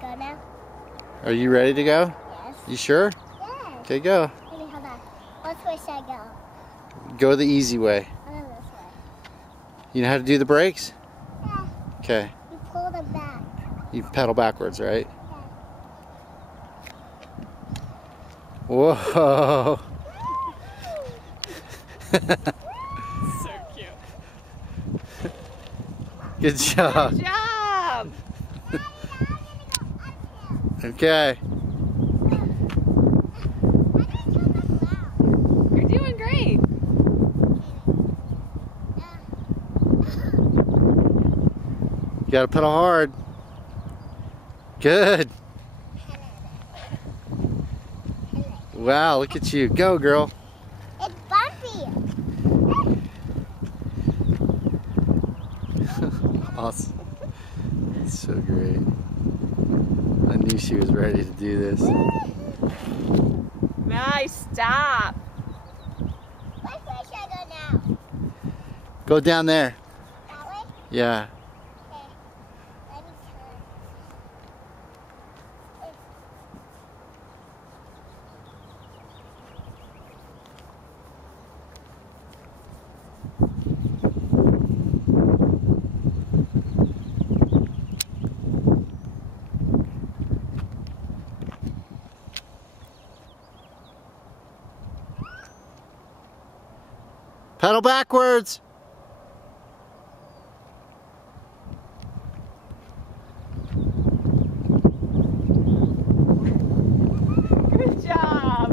go now? Are you ready to go? Yes. You sure? Yeah. Okay, go. Okay, hold on. Which way should I go? Go the easy way. I'll go this way. You know how to do the brakes? Yeah. Okay. You pull them back. You pedal backwards, right? Yeah. Whoa. So cute. Good job. Good job. Okay. You're doing great. You gotta pedal hard. Good. Wow, look at you. Go, girl. It's bumpy. Awesome. That's so great. I knew she was ready to do this. Nice. Stop. Which way should I go now? Go down there. That way? Yeah. Okay. Let me turn. Pedal backwards. Good job.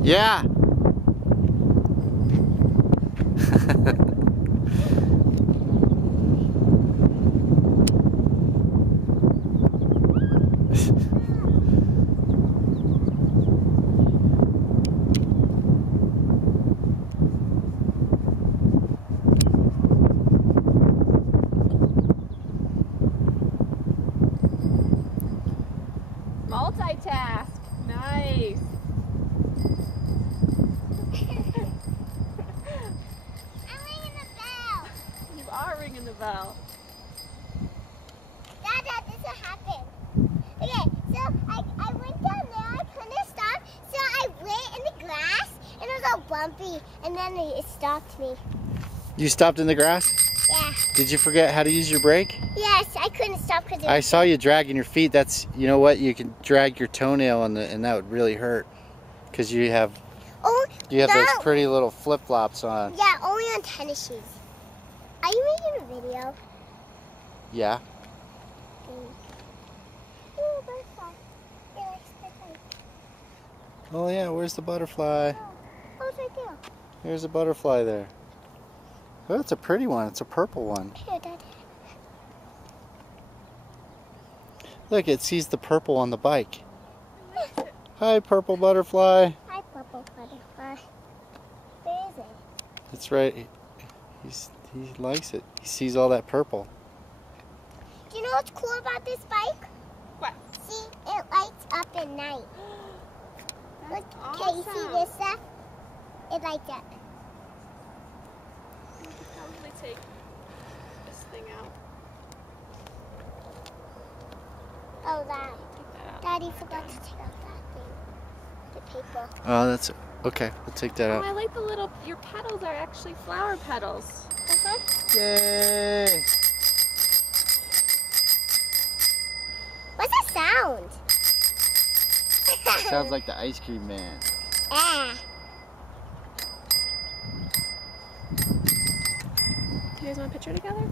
Yeah. Multitask. Nice. I'm ringing the bell. You are ringing the bell. Dad, this will happen. Okay, so I went down there, I couldn't stop, so I went in the grass, and it was all bumpy, and then it stopped me. You stopped in the grass? Yeah. Did you forget how to use your brake? Yes, I couldn't stop because I saw you dragging your feet. That's, you know what, you can drag your toenail and that would really hurt. Because you have those pretty little flip-flops on. Yeah, only on tennis shoes. Are you making a video? Yeah. Oh, butterfly. It likes the thing. Oh yeah, where's the butterfly? Oh, it's right there. There's a butterfly there. Oh, it's a pretty one. It's a purple one. Here, Dad. Look, it sees the purple on the bike. Hi, purple butterfly. Hi, purple butterfly. Where is it? That's right. He likes it. He sees all that purple. Do you know what's cool about this bike? What? See, it lights up at night. Look, can you see this stuff? It lights up. We could probably take this thing out. Oh, that. Take that out. Daddy forgot to take out that thing. The paper. Oh, that's okay. We'll take that Oh, I out. like the little, your petals are actually flower petals. Uh-huh. Yay! What's that sound? Sounds like the ice cream man. Ah. Do you guys want a picture together?